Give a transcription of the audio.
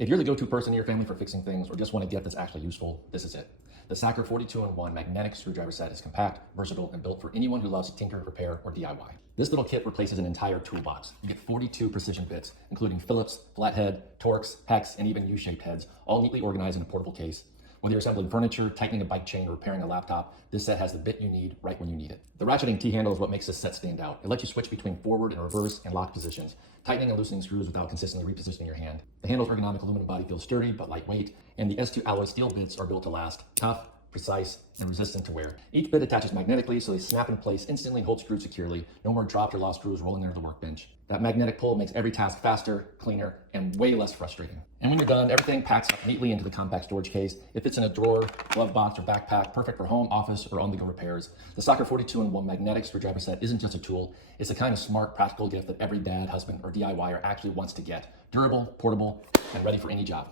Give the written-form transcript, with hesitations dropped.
If you're the go-to person in your family for fixing things or just want a gift that's actually useful, this is it. The Sacker 42-in-1 magnetic screwdriver set is compact, versatile, and built for anyone who loves to tinker, repair, or DIY. This little kit replaces an entire toolbox. You get 42 precision bits, including Phillips, flathead, Torx, hex, and even U-shaped heads, all neatly organized in a portable case. Whether you're assembling furniture, tightening a bike chain, or repairing a laptop, this set has the bit you need right when you need it. The ratcheting T-handle is what makes this set stand out. It lets you switch between forward and reverse and lock positions, tightening and loosening screws without consistently repositioning your hand. The handle's ergonomic aluminum body feels sturdy but lightweight, and the S2 alloy steel bits are built to last. Tough, precise, and resistant to wear. Each bit attaches magnetically so they snap in place instantly and hold screws securely. No more dropped or lost screws rolling under the workbench. That magnetic pull makes every task faster, cleaner, and way less frustrating. And when you're done, everything packs up neatly into the compact storage case. It fits in a drawer, glove box, or backpack, perfect for home, office, or on-the-go repairs. The Sacker 42-in-1 magnetic screwdriver set isn't just a tool, it's the kind of smart, practical gift that every dad, husband, or DIYer actually wants to get. Durable, portable, and ready for any job.